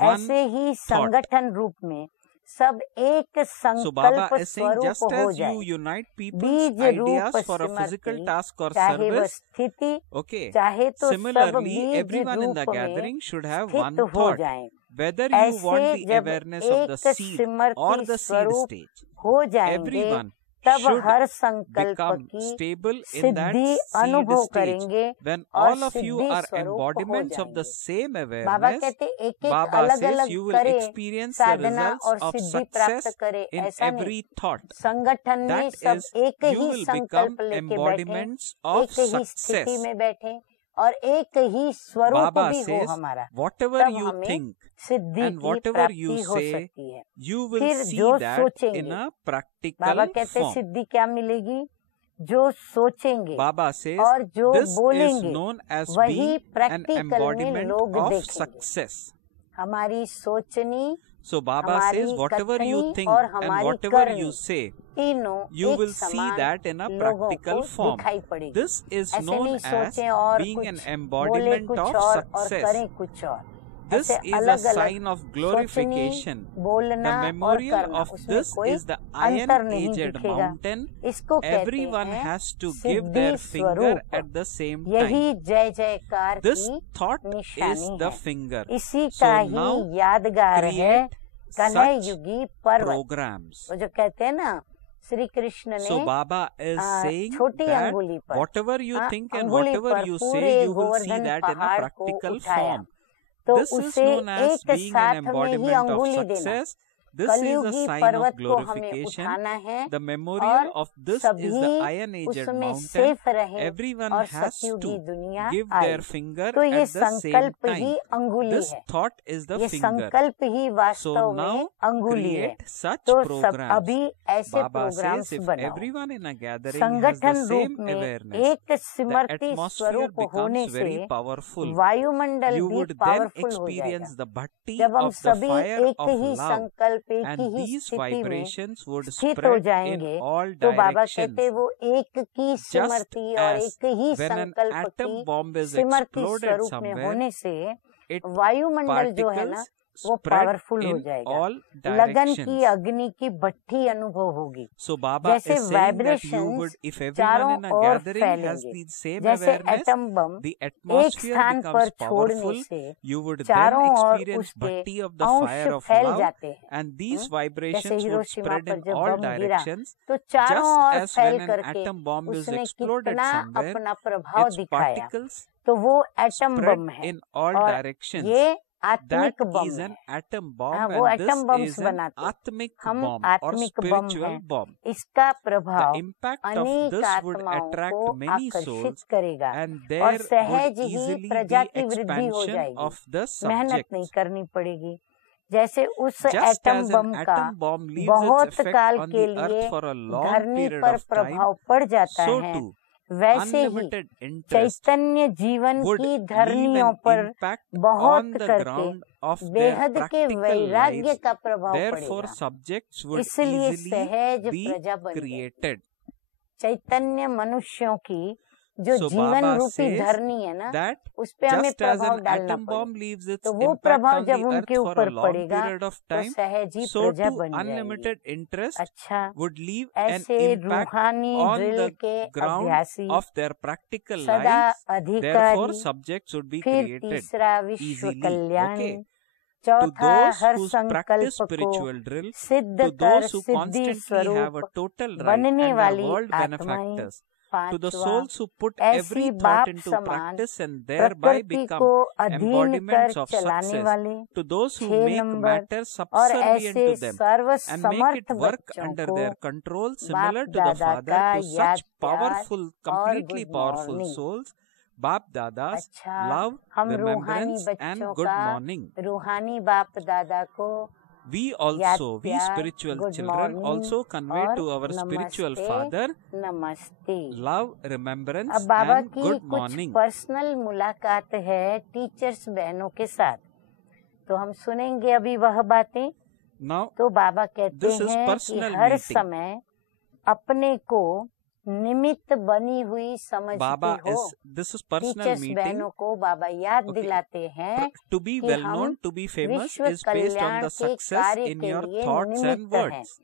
one ऐसे ही thought. संगठन रूप में सब एक So Baba संकल्प is saying, स्वरूप just हो as you जाए। unite people's बीज ideas रूप for a physical सिमरती, task or चाहे वह service, स्थिति, okay, चाहे तो सब similarly, बीज everyone in the रूप में gathering should have स्थित one हो thought. जाएं। Whether you want ऐसे the जब awareness of the एक seed or सिमरती the seed स्वरूप stage, हो जाएंगे, everyone तब should हर संकल्प become की stable in that Siddhi seed अनुभव stage. करेंगे When और all of you Siddhi are स्वरूप हो embodiments of the जाएंगे। same बाबा awareness, कहते एक एक Baba अलग says अलग you will करे, experience the साधना results और of सिद्धि प्राप्त success करे, in ऐसा नहीं। every thought. संगठन में That सब is, एक you ही will संकल्प become लेके बैठे, embodiments of एक ही स्थिति success. में बैठे और एक ही स्वरूप Baba भी हो says, हमारा, whatever तब you हमें think सिद्धि and की whatever you प्राप्ति हो say, सकती है। you will फिर see जो that सोचेंगे, in a बाबा practical कहते form. सिद्धि क्या मिलेगी? जो सोचेंगे Baba says, और जो this is बोलेंगे known as वही being an प्रैक्टिकल में embodiment लोग of देखेंगे। success. हमारी सोचनी, So Baba हमारी says, whatever you कथनी think और and हमारी whatever करनी, you say, तीनों you एक will see समान that in a लोगों practical को form. दिखाई पड़ेगी। This is ऐसे known नहीं as सोचें और being an कुछ, बोले embodiment कुछ of और success. करें कुछ और। This ऐसे is a अलग अलग sign of glorification. सोचनी, बोलना The और memorial करना, of उसमें this कोई is the अंतर नहीं iron-aged दिखेगा। mountain. इसको कहते Everyone हैं has to give Siddhi their finger स्वरूप। at the same time. यही जय जयकार This की thought is निशानी the है। finger. इसी So का now ही यादगार है create कलह such युगी पर्वत। programs. वो जो कहते हैं ना, श्री कृष्ण So ने Baba is saying छोटी that अंगुली पर, whatever you think and अंगुली whatever पर you पूरे say, you will see Govardhan that in a पहाड़ को practical उठाया, form. तो This is उसे known as एक being an साथ में ही embodiment of अंगुली देना। success. This is a कलयुगी sign पर्वत of को हमें glorification. उठाना है The memorial और of this is the सभी iron-aged उसमें mountain. सेफ रहे Everyone और has सतयुगी to दुनिया give आए। their finger तो ये at the same संकल्प ही time. अंगुली This है, thought is the ये finger. संकल्प ही So वास्तव में now अंगुली है। create such तो सब programs. अभी ऐसे Baba प्रोग्राम्स says if बनाओ। everyone in a gathering has the संगठन same रूप में awareness, एक the सिमरती atmosphere स्वरूप होने becomes very से powerful. वायुमंडल You भी would then पावरफुल हो experience जाएगा। the bhakti जब हम of the सभी fire एक of ही love, संकल्प, एक and ही these स्थिति में vibrations would स्थित हो spread in जाएंगे, all तो बाबा directions. कहते वो एक की Just सिमरती और as एक ही when an संकल्प atom की bomb is सिमरती exploded स्वरूप में somewhere, होने से its वायुमंडल जो है ना particles वो spread पावरफुल हो in जाएगा। all लगन की directions. अग्नि की भट्ठी अनुभव होगी। So Baba जैसे is saying that you vibrations would, if चारों everyone in a ओर gathering has फैलेंगे। the same जैसे awareness, एटम बम the एक atmosphere स्थान पर becomes छोड़ने powerful. से You would then चारों ओर experience उसके bhakti of the अंश fire of फैल love, जाते हैं। and these जैसे vibrations would हिरोशिमा spread पर in जब all बम गिरा directions. तो चारों Just ओर as फैल when an करके atom bomb is उसने exploded कितना somewhere, अपना प्रभाव its दिखाया, particles तो वो एटम spread बम है। in all और directions. ये That आत्मिक बम is an है। atom हाँ, bomb, वो and atom this bombs is an बनाते हैं। atmic हम bomb or आत्मिक बम spiritual हैं। bomb. इसका The प्रभाव impact of अनेक this would आत्माओं attract को many आकर्षित souls, करेगा and और there would सहज ही easily प्रजा be की वृद्धि हो expansion जाएगी। of the मेहनत नहीं subjects. करनी पड़ेगी। जैसे उस Just atom as bomb an का atom bomb leaves बहुत its effect काल on के the लिए earth for a long धरनी period पर of time, प्रभाव पड़ जाता so है, too वैसे ही unlimited interest चैतन्य जीवन would की leave धरनियों an पर impact बहुत on the करके ground of their बेहद के practical वैराग्य lives. का प्रभाव Therefore, पड़ेगा। subjects would इसलिए easily सहज be प्रजा बन जाएगी। created. चैतन्य मनुष्यों की जो So जीवन Baba रूपी says धरनी है ना, that उस पे हमें just as प्रभाव an डालना atom bomb पड़ेगा। leaves its तो वो impact प्रभाव on जब the earth उनके for a ऊपर long पड़ेगा period of तो time, सहज ही so प्रजा too बन जाएगी। unlimited interest अच्छा, would leave an ऐसे impact रूहानी on ड्रिल the के ground अभ्यासी of their practical सदा lives. Therefore, अधिकारी, subjects would be फिर created तीसरा विश्व easily. कल्याणी, Okay. To चौथा those हर who practice संकल्प को spiritual drill, सिद्ध to कर those who Siddhi constantly have a स्वरूप total right बनने and are वाली world आत्माएं, benefactors, to the पांचवा souls who put ऐसी every thought बाप into समान practice and thereby प्रकृति become को अधीन कर embodiments of चलाने success, वाले, to those who 6 make number, matter और subservient ऐसे to them सर्व and make समर्थ it work बच्चों under को their control, बाप similar to the दादा Father, का to याद such प्यार powerful, और completely good powerful morning. souls, Bap Dada's अच्छा, love, हम रूहानी remembrance and बच्चों good का morning. रूहानी बाप दादा को We याद also, we प्यार, spiritual good children morning also convey और to our spiritual नमस्ते, father नमस्ते। love, remembrance अब बाबा and की good कुछ morning. पर्सनल मुलाकात है टीचर्स बहनों के साथ, तो हम सुनेंगे अभी वह बातें। Now, तो बाबा कहते this is हैं कि personal हर meeting. समय अपने को निमित्त बनी हुई समझती Baba हो। is, this is personal teachers meeting. बहनों को बाबा याद Okay. दिलाते हैं To be कि well हम known, to be famous विश्व is based on Kalyan the के success कार्य in के your लिए thoughts and निमित्त हैं। words.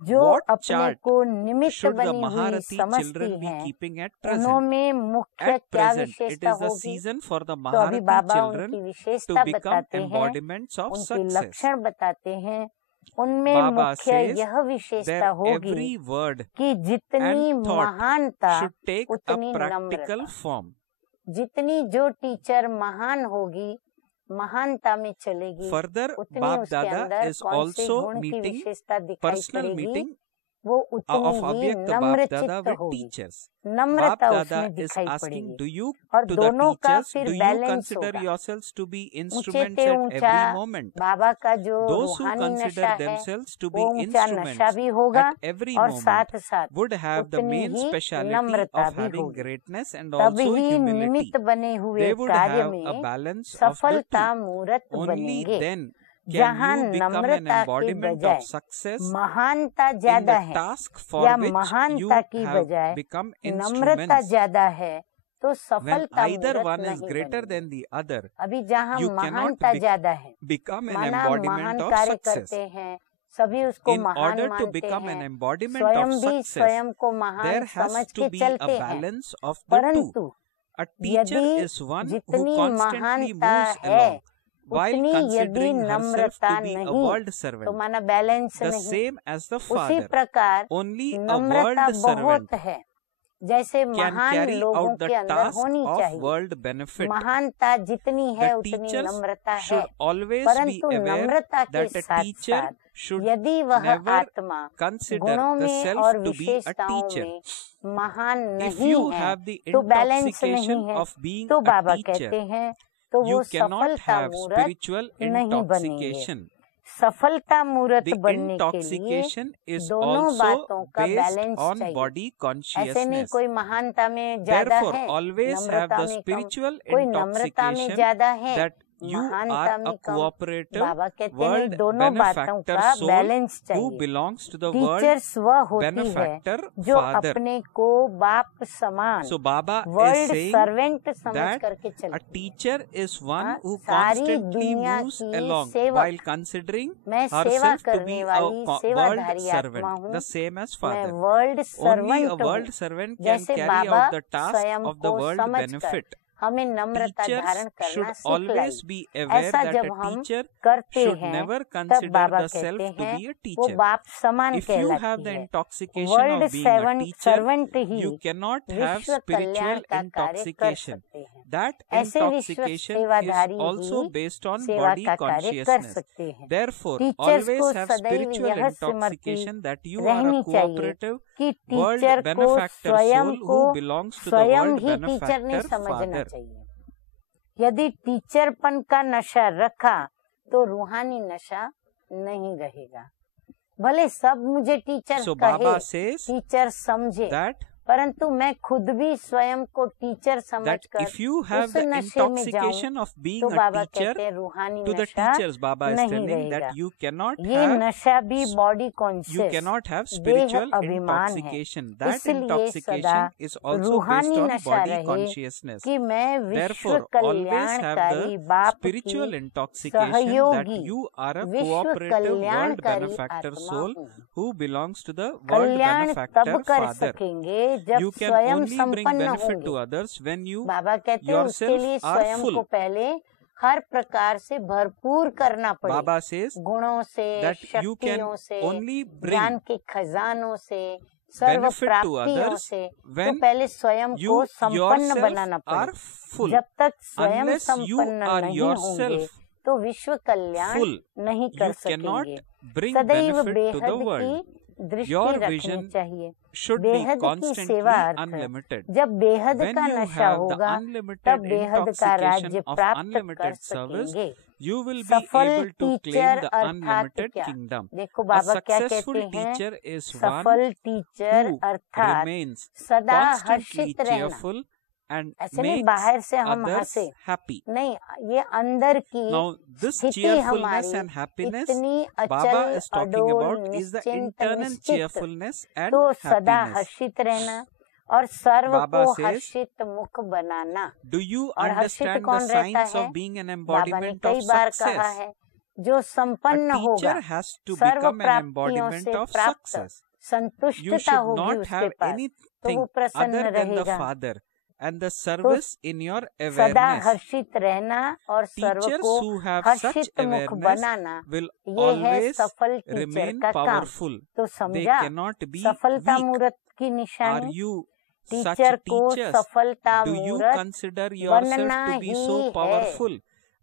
जो What अपने chart को निमित्त should the बनी हुई Maharati समझती children be हैं, keeping at present? उनमें मुख्य At क्या present, it विशेषता is the होगी? season for the तो अभी Maharati बाबा children उनकी to विशेषता become बताते हैं, embodiments of उनके success. लक्षण बताते हैं। उनमें Baba मुख्य says यह विशेषता their होगी every word कि जितनी and thought महानता should take a उतनी practical नम्रता। form. जितनी जो टीचर महान होगी, महानता में चलेगी, Further, उतनी Bab उसके Dada अंदर is कौन से also गुण की meeting विशेषता दिखाई personal पड़ेगी, meeting वो of उतनी ही Avyakta नम्र Bab Dada चित्त with होगी, teachers. नम्रता Bab उसमें Dada is दिखाई asking, पड़ेगी। do you, और to the दोनों का teachers, फिर do you बैलेंस consider होगा। yourselves to be ऊंचे instruments ते at ऊंचा every moment? बाबा का जो Those who रूहानी consider नशा है, themselves to वो be ऊंचा नशा instruments भी होगा at every और moment साथ साथ would have the उतनी main he speciality Namrata of भी having होगी। greatness and तब also ही humility. निमित्त बने हुए They would कार्य have a में balance of the सफलता two. मूर्त Only बनेंगे। then जहाँ can you become an नम्रता के embodiment बजाय of success महानता in ज्यादा the है task for या which you महानता की have बजाय become नम्रता instruments. ज्यादा है, तो When सफलता either मूर्त one is नहीं greater बनेगी। than the other, अभी जहाँ you cannot महानता ज्यादा है, become an माना embodiment महान of कार्य success. करते हैं, सभी उसको In महान order to मानते become an हैं, embodiment स्वयं of भी success, स्वयं को महान there has समझ to के be a चलते हैं। balance of the two. परंतु A teacher यदि is one who जितनी constantly महानता moves है, along while उतनी यदि considering herself Namrata to be a नहीं, world तो servant. माना बैलेंस The नहीं। same as the उसी father. प्रकार Only a Namrata world servant बहुत है, जैसे can महान carry लोगों out the के अंदर task होनी of चाहिए। world benefit. महानता जितनी है The उतनी teachers नम्रता है, should always be परंतु aware नम्रता के that a साथ teacher साथ should यदि वह never आत्मा consider गुणों the में self और to be a विशेषताओं teacher. में महान If नहीं you है, have the तो बैलेंस intoxication नहीं है, of being तो a बाबा teacher, कहते हैं तो you वो cannot सफलता have मूर्त spiritual नहीं बनेंगे। intoxication. सफलता मूर्त The बनने के लिए intoxication is दोनों also बातों का based बैलेंस on चाहिए। body ऐसे नहीं consciousness. कोई महानता में ज्यादा Therefore, है, always have नम्रता the में कम, spiritual कोई नम्रता में intoxication ज्यादा है, that you महानता are में a कम। cooperative बाबा कहते हैं world दोनों बातों benefactor का soul बैलेंस who चाहिए। belongs to the teacher world वह होती है benefactor जो father. अपने को बाप समान So Baba is world saying servant समझ that करके a चलती है। teacher is one हाँ, who सारी constantly दुनिया moves की along सेवक, while considering मैं सेवा herself to करने be a वाली world सेवाधारी आत्मा servant, हूँ, the same as मैं father. World Only a servant world हूँ। servant can जैसे carry Baba out the task स्वयं of the को world समझकर benefit. हमें नम्रता Teachers धारण should करना सिखलाई। always be aware ऐसा that जब a हम teacher करते should हैं, never तब consider बाबा the self कहते to हैं be a वो teacher. बाप समान If you have कहलाती the है। intoxication world of being a teacher, servant he you cannot have विश्व कल्याण spiritual का कार्य कर intoxication. सकते हैं। That ऐसे विश्व intoxication is सेवाधारी also he based on सेवा body का कार्य कर consciousness. सकते हैं। Therefore, टीचर्स always को have सदैव spiritual यह स्मृति intoxication that you are रहनी a चाहिए cooperative कि world टीचर को benefactor स्वयं soul को who belongs to the स्वयं world ही टीचर नहीं benefactor समझना father. चाहिए। यदि टीचरपन का नशा रखा तो रूहानी नशा नहीं रहेगा। भले सब मुझे टीचर So कहे, Baba says टीचर समझे, that परंतु मैं खुद भी स्वयं को टीचर that समझकर if you have उस the नशे में intoxication जाऊं of being तो a बाबा teacher, कहते हैं रूहानी to the नशा teachers Baba is नहीं telling रहेगा। that you cannot ये have नशा भी body you conscious cannot have देह spiritual अभिमान है। intoxication. That इसलिए intoxication सदा is also based रूहानी on नशा body रहे consciousness. कि मैं विश्व Therefore, always have कल्याणकारी the बाप spiritual की intoxication that सहयोगी you are a विश्व cooperative world कल्याणकारी benefactor आत्मा soul हूँ। who belongs to the world कल्याण तब benefactor कर father. सकेंगे जब You can स्वयं only bring संपन्न benefit to होंगे। others when you बाबा कहते हैं उसके yourself लिए are स्वयं full. को पहले हर प्रकार से भरपूर करना पड़े। Baba says गुणों से, that you can शक्तियों से, only bring ज्ञान के खजानों से, सर्व benefit to प्राप्तियों others से, तो when पहले स्वयं को you संपन्न yourself बनाना are पड़े। full. जब तक स्वयं Unless you संपन्न are नहीं होंगे yourself तो विश्व कल्याण full, नहीं कर you cannot सकेंगे। bring सदैव benefit to बेहद the world. की दृष्टि Your रखनी vision चाहिए। should be बेहद की constantly सेवा अर्थ है। unlimited. जब बेहद When का you नशा have the होगा unlimited तब बेहद का intoxication राज्य of प्राप्त कर unlimited service, सकेंगे। you will be सफल able to claim teacher the अर्थात unlimited क्या? kingdom. देखो A बाबा क्या successful कहते हैं, teacher is one सफल टीचर who अर्थात remains सदा constantly हर्षित रहना। cheerful and ऐसे नहीं makes बाहर से हम others हंसे, happy. नहीं, ये अंदर की Now, this स्थिति cheerfulness हमारी and happiness इतनी Baba अचल is talking अडोल about is the निश्चिंत internal निश्चित, cheerfulness and तो सदा happiness. हर्षित रहना, और सर्व Baba को says, हर्षित मुख बनाना। Do you और हर्षित understand the कौन रहता signs है? of being an बाबा ने embodiment कई of बार कहा success? है, जो A संपन्न होगा, teacher has to serve become an प्राप्तियों embodiment से of प्राप्त success. You संतुष्टता should होगी not उसके have पास, तो anything वो प्रसन्न other than the रहेगा। Father and the service in your सदा awareness. हर्षित रहना और सर्व Teachers को who have such हर्षित मुख awareness बनाना, will ये है always सफल टीचर remain का काम। powerful. तो They समझा cannot be सफलता weak. मूर्त की Are निशानी। you such टीचर को teachers? सफलता Do you मूर्त consider yourself बनना to be ही so है। powerful?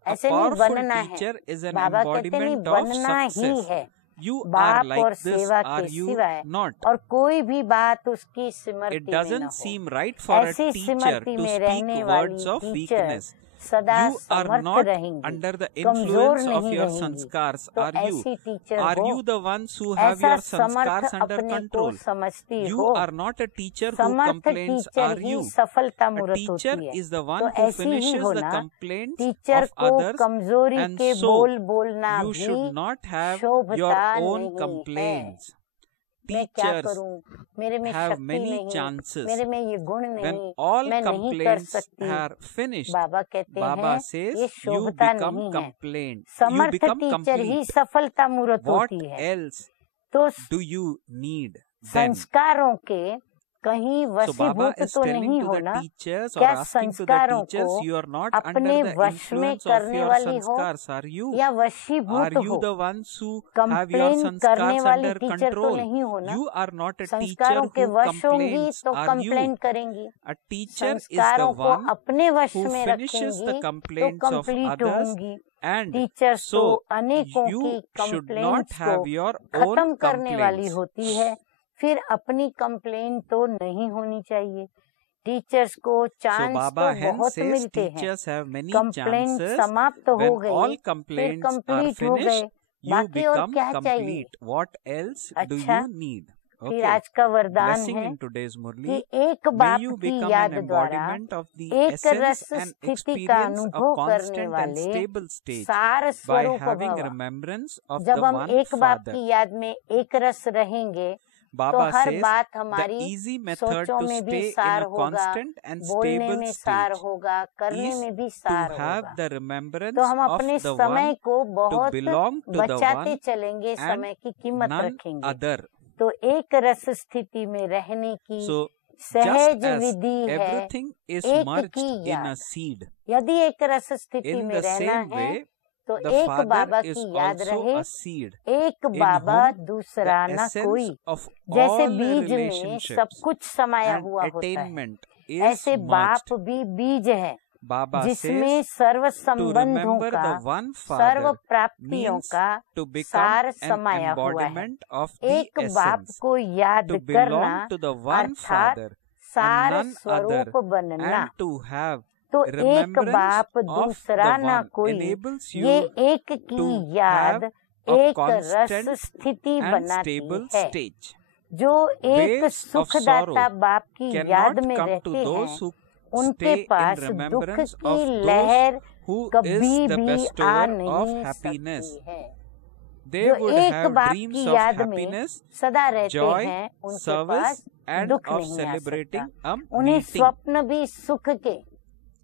A ऐसे नहीं powerful बनना है, teacher is an बाबा कहते नहीं embodiment of बनना ही success. है। You are बाप like और this, सेवा are के you सिवाय not? और कोई भी बात उसकी It स्मृति में न doesn't हो। seem right for a ऐसी teacher स्मृति to में speak रहने words वाली of टीचर weakness. सदा You are समर्थ not रहेंगी, under the कमजोर influence of नहीं your रहेंगी। sanskars, तो are you? ऐसी टीचर Are हो, you the ones who have ऐसा your समर्थ sanskars under अपने को control? समझती You हो। are not a teacher who Samarth complains, teacher are he you? सफलता A मूर्त teacher होती है। is the तो one who ऐसी ही finishes हो the ना, complaints टीचर of को others, कमजोरी and के so बोल बोलना you भी should not have शोभता your own नहीं है। complaints. मैं क्या Teachers करूं, मेरे में have शक्ति many नहीं, chances. मेरे में ये गुण When नहीं, all मैं नहीं कर complaints सकती। are finished, बाबा कहते Baba हैं says ये you शोभता become नहीं है। complaint. You Samarth become teacher he complete. सफलता मूर्त What होती है। else तो do you need then? संस्कारों के कहीं So Baba वशीभूत is तो telling नहीं to the होना। teachers or क्या asking to the संस्कारों teachers, को you are not अपने under the वश में influence of करने your वाली हो sanskars, are you? या Are वशीभूत you हो। the ones who have your complain करने sanskars वाली under टीचर तो control? नहीं होना। You are not a teacher संस्कारों के who वश होंगी complains, तो are you? कंप्लेन करेंगी। A teacher is the संस्कारों को one अपने वश who में finishes रखेंगी the तो complaints of कंप्लीट others, होंगी। and टीचर्स तो so अनेकों you की should not कंप्लेंट्स को have your own खत्म करने वाली complaints. होती है, फिर अपनी कंप्लेन तो नहीं होनी चाहिए। टीचर्स को So चांस Baba तो hence बहुत says मिलते हैं, teachers have many complain chances. समाप्त हो When गई, all फिर complaints are कंप्लीट हो गए, finished, you बाकी और become क्या चाहिए। complete. What else do अच्छा, you need? फिर Okay. आज का वरदान Blessing है in today's कि Murli. एक May बाप you की become याद an द्वारा embodiment of the एक essence रस and स्थिति का experience of अनुभव करने constant and वाले stable stage सार by स्वरूप having भव। remembrance of जब the हम one एक बाप Father. की याद में एक रस रहेंगे तो Baba हर says बात the हमारी easy method सोचों to में भी stay in सार a होगा, constant and बोलने stable में सार stage होगा, करने is में भी to सार have होगा। the remembrance तो हम of अपने the समय one, को to बहुत belong to the बचाते one चलेंगे, and समय की कीमत none रखेंगे। other. तो एक रस स्थिति में रहने की So सहज just as विधि है everything is एक merged की in a याद। seed, यदि एक रस स्थिति in में the रहना same है way, तो the एक Father बाबा is की याद also रहे, a seed एक in बाबा whom दूसरा the न कोई। essence of जैसे all बीज में सब relationships कुछ समाया and हुआ होता है, attainment is ऐसे बाप merged. भी बीज है Baba जिसमें says सर्व to संबंधों remember का, the one सर्व Father प्राप्तियों means का to become सार an समाया हुआ है। embodiment of the एक बाप essence, को याद to करना belong to the one अर्थात Father सार and none other, स्वरूप बनना। and to have तो एक remembrance बाप of दूसरा the ना one कोई, enables ये you एक की to याद have a एक रस constant स्थिति and बनाती stable है। stage. जो एक Waves of सुखदाता sorrow बाप की याद cannot में come to रहते those हैं, who उनके stay in पास दुख remembrance की of लहर those who कभी is the भी आ bestower of नहीं happiness. सकती है। They जो would एक have बाप dreams की of याद में happiness, सदा रहते joy, हैं, उनके service, पास and दुख of नहीं आ celebrating सकता। a उन्हें meeting. स्वप्न भी सुख के,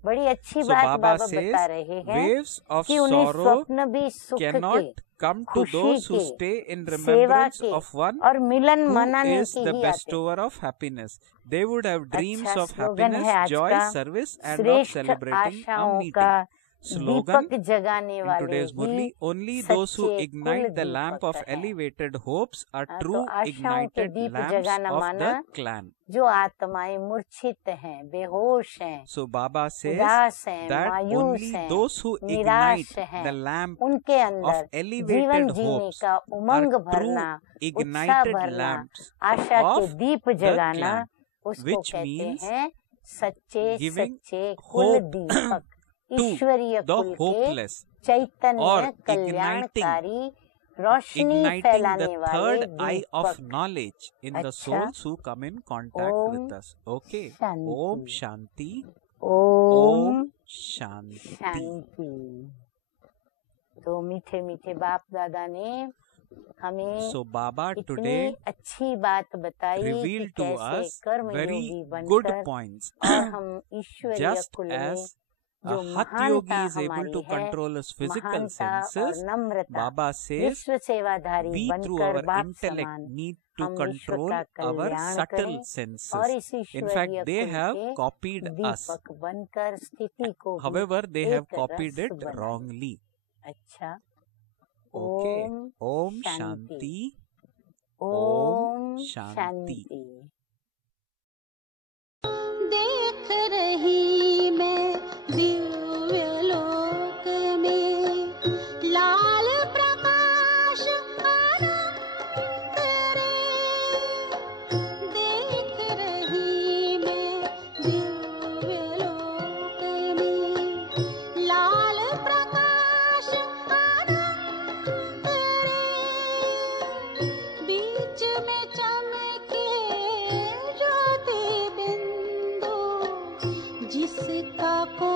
बड़ी अच्छी So बात Baba बाबा says बता रहे हैं waves of कि उन्हें sorrow स्वप्न भी सुख के, cannot come to खुशी those who के, stay in सेवा remembrance के of one और मिलन who मनाने is की the ही आते। bestower of happiness. They would have dreams अच्छा of स्लोगन happiness, है आज joy, का, service, and of श्रेष्ठ celebrating a आशाओं meeting. का Slogan दीपक जगाने in वाले today's Murli: he only those who सच्चे ignite the कुल lamp of दीपक हैं। elevated hopes are हाँ, तो true आशाओं के ignited दीप lamps जगाना of माना the clan. जो आत्माएं मूर्छित हैं, बेहोश हैं, So Baba says उदास हैं, that मायूस only हैं, those who निराश ignite हैं, the lamp उनके of अंदर जीवन elevated जीने hopes का are उमंग true भरना, उत्साह ignited भरना, lamps आशा के of दीप the जगाना, clan, उसको which कहते means हैं सच्चे giving सच्चे कुल hope दीपक, to ईश्वरीय the कुल के hopeless, चैतन्य or कल्याणकारी रोशनी igniting फैलाने the वाले third eye of Deepak. knowledge in the अच्छा, souls who come in contact Om with us. Okay. Shanti. Om Shanti. Om Om Shanti. शांति। तो मीठे मीठे बाप दादा ने हमें So Baba इतनी today अच्छी बात बताई कि revealed to कैसे us कर्म very योगी good बनकर points. और हम ईश्वरीय Just कुल में as जो a Hatha yogi महानता is able हमारी to है, control his physical महानता और senses, नम्रता, Baba says विश्व सेवाधारी we through बनकर our बाप intellect समान need to हम विश्व control का our कल्याण subtle करें और senses. इस In ईश्वरीय fact, they कुल have के copied us. दीपक बनकर स्थिति को भी However, they have एक copied रस it बनाएं। wrongly. अच्छा, Okay. ओम Om शांति, Shanti. ओम Shanti. शांति। देख रही मैं दिव्य लोक में लाल प्रकाश अनंत रे। देख रही मैं दिव्य लोक में लाल प्रकाश अनंत रे। बीच में चमके ज्योति बिंदु जिसका को